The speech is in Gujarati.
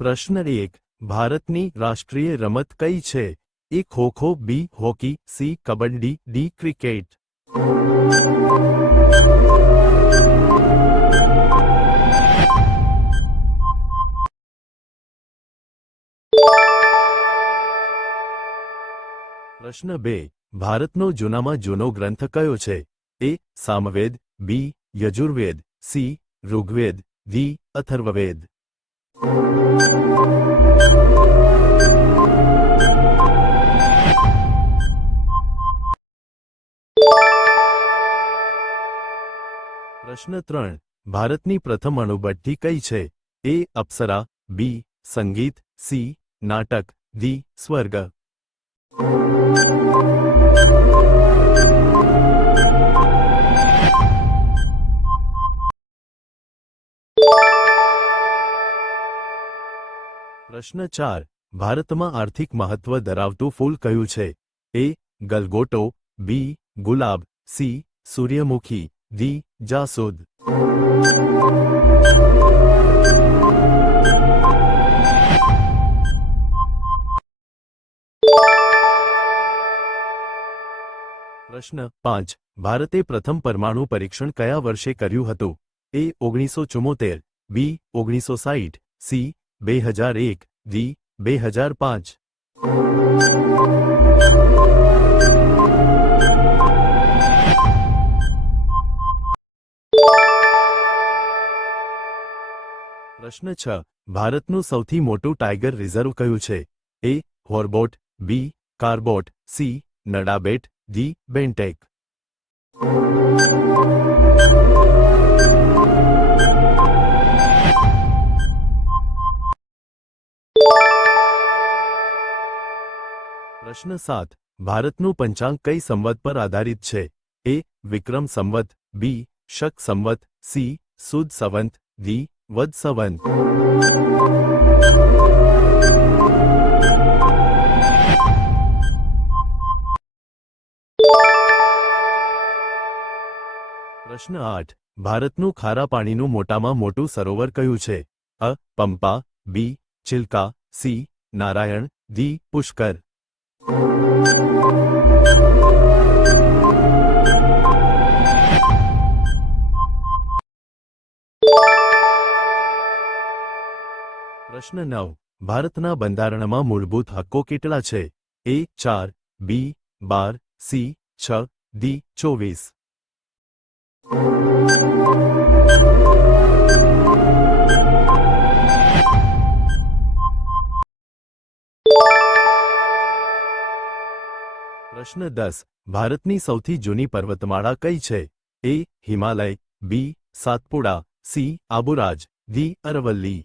પ્રશ્ન 1. ભારતની રાષ્ટ્રીય રમત કઈ છે? A kho kho, B hockey, C kabaddi, D cricket. પ્રશ્ન 2. ભારતનો જૂનામાં જૂનો ગ્રંથ કયો છે? A Samaveda, B Yajurveda, C Rigveda, D Atharvaveda. પ્રશ્ન 3. ભારતની પ્રથમ અણુભઠ્ઠી કઈ છે? એ અપ્સરા, બી સંગીત, સી નાટક, ડી સ્વર્ગ. પ્રશ્ન 4. ભારતમાં આર્થિક મહત્વ ધરાવતું ફૂલ કયું છે? એ ગલગોટો, બી ગુલાબ, સી સૂર્યમુખી, ડી જાસૂદ. પ્રશ્ન 5. ભારતે પ્રથમ પરમાણુ પરીક્ષણ કયા વર્ષે કર્યું હતું? એ 1974, બી 1960, સી 2001, ડી 2005. પ્રશ્ન 6. ભારતનું સૌથી મોટું ટાઇગર રિઝર્વ કયું છે? એ હોર્બોટ, બી કાર્બોટ, સી નડાબેટ, ડી બેન્ટેક. પ્રશ્ન 7. ભારતનું પંચાંગ કઈ સંવત પર આધારિત છે? એ વિક્રમ સંવત, બી શક સંવત, સી સુદ સંવત, ડી વદ સંવત. પ્રશ્ન 8. ભારતનું ખારા પાણીનું મોટામાં મોટું સરોવર કયું છે? અ પંપા, બી ચિલ્કા, સી નારાયણ, ડી પુષ્કર. પ્રશ્ન 9. ભારતના બંધારણમાં મૂળભૂત હક્કો કેટલા છે? એ 4, બી 12, સી 6, ડી 24. પ્રશ્ન 10. ભારતની સૌથી જૂની પર્વતમાળા કઈ છે? એ હિમાલય, બી સાતપુડા, સી આબુરાજ, ડી અરવલ્લી.